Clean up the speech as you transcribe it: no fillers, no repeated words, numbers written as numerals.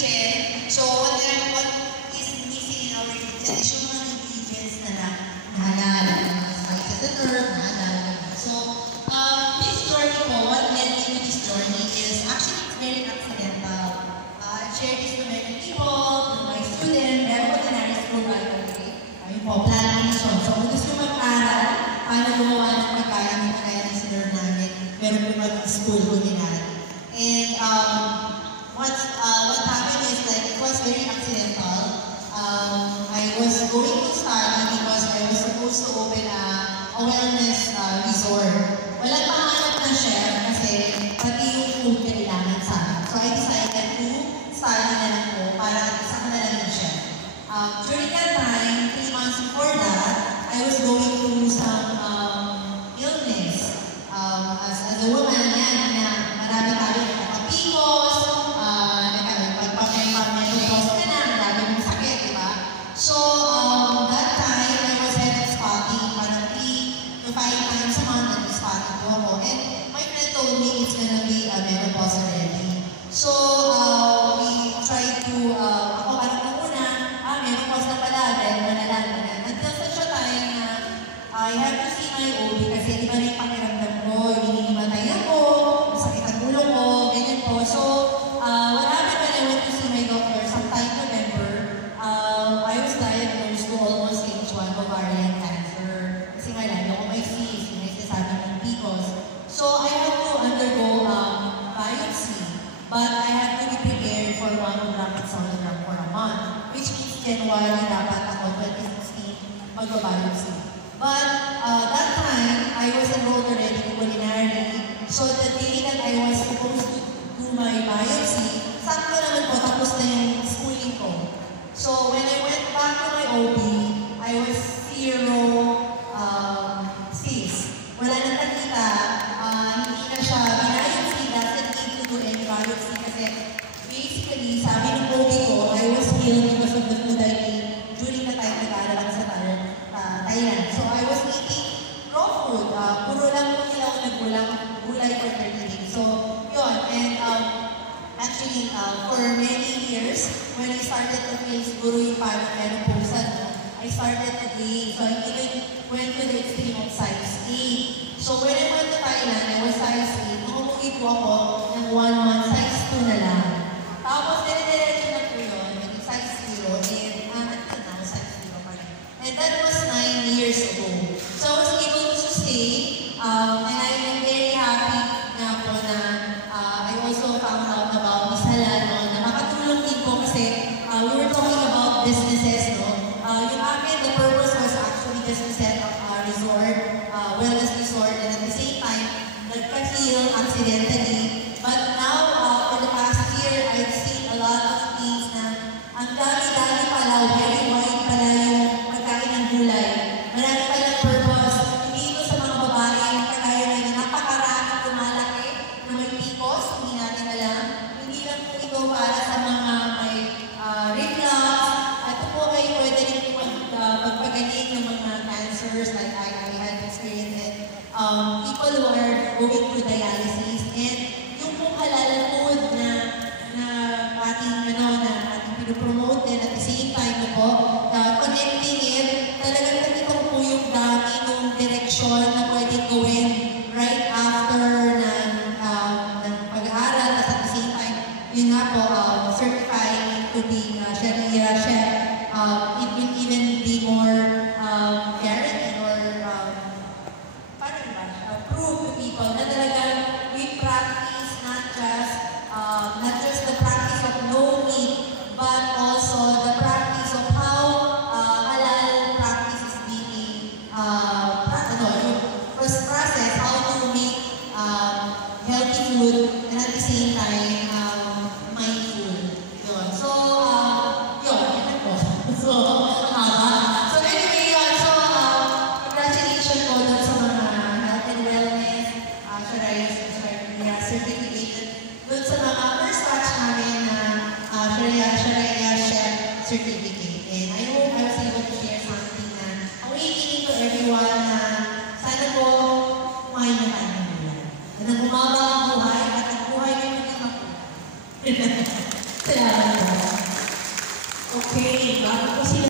kitchen. So what is missing in our kitchen is yung mga ingredients na halal. Spices and herbs na halal. So this journey po, what led me to this journey is actually it's very accidental. I shared this to many people, to my students, revolutionary school by the way. Ayun po, planning. So kung gusto mag-aral, paano gumawa ng pagkain na kaya ng sinur namin, meron po mag-school ko nila. And what happened is like it was very accidental. I was going to study because I was supposed to open a wellness resort. Walang pangarap na chef kasi pati yung food kailangan sa akin. So I decided to study na lang po para isa ko na lang yung chef. During that time, 3 months before that, I was going through some illness. As a woman, yan, na marami tayo nakapapikos, pagpapay-menopause ka na, marami mong sakit, di ba? So, that time, I was head spotting, parang 3 to 5 times a month, nag-spotting po ako. And my friend told me it's gonna be a menopause already. So, we tried to, ako parang una, menopause na pala, then manalan. Until such a time na I have to see my OB kasi di ba rin pakiramdam ko, hinihimatay ako, masakit ang ulo ko, ganyan po. So, what happened when I went to see my doctor sometime November, I was diagnosed to almost stage 1 ovarian cancer. Kasi nga lalo ko may cyst, may sinasabi ng PCOS. So, I had to undergo biopsy, but I had to be prepared for 1 gram and sonogram for a month, which means January dapat ako 2016 mag-biopsy. But that time, I was enrolled already in culinary. So the day that I was supposed to do my biopsy, sakto naman po, tapos na yung schooling ko. So when I went back to my OB, I was 0 cyst. Wala nang nakita, hindi na siya biopsy, doesn't need to do any biopsy kasi basically, sabi ng OB ko, I was healed because of the food I ate during the time nag-aaral sa Thailand. So I was eating raw food. Puro lang po nila ako nagulay for 30 days. So, yun. And actually, for many years, when I started to feel siguro yung parang menopause, I started to gain. So I even went to the extreme of size 8. So when I went to Thailand, I was size 8. Nung umuwi po ako ng 1 month, size 2 na lang. Tapos, dire-diretso na po yun, naging size 0, and until now, size 0 pa rin. And that was 9 years ago. So I was able to sustain, and I am very happy na po na I also found out about Miss Halal, no, na makatulong din po kasi we were talking about businesses, no. Yung akin, the purpose was actually just to set up a resort, wellness resort, and at the same time, nagka-heal accidentally. But now, for the past year, I've seen a lot of things na ang dami-dami pala, very wide pala yung pagkain ng gulay. Marami palang purpose. Hindi ito sa mga babae, kagaya na napakaraming tumalaki na may PCOS, hindi natin alam. Hindi lang po ito para sa mga may reflux. At ito po ay pwede rin po magpagaling ng mga cancers like I had experienced it. People who are going through dialysis, and yung pong halal food na ating pinopromote din at the same time po, connecting it, talagang nakita ko po yung dami ng direksyon na pwedeng gawin right after ng pag-aaral at the same time, yun nga po, certifying to be Sharia chef, it will even be more guaranteed or prove to people na talagang we practice not just the practice of no meat, but also the practice of how halal practice is being process, how to make healthy food and at the same time mindful. Yun. So, yun po. So, so anyway, so congratulations po doon sa mga health and wellness, Sharia certificate, doon sa mga first batch namin na Sharia chef certificate. And I hope I was able to share something na awakening to everyone na sana po kumain na tayo ng buhay. Na bumaba ang buhay at ang buhay ay maging makuha. Salamat po. Okay, bago ko sila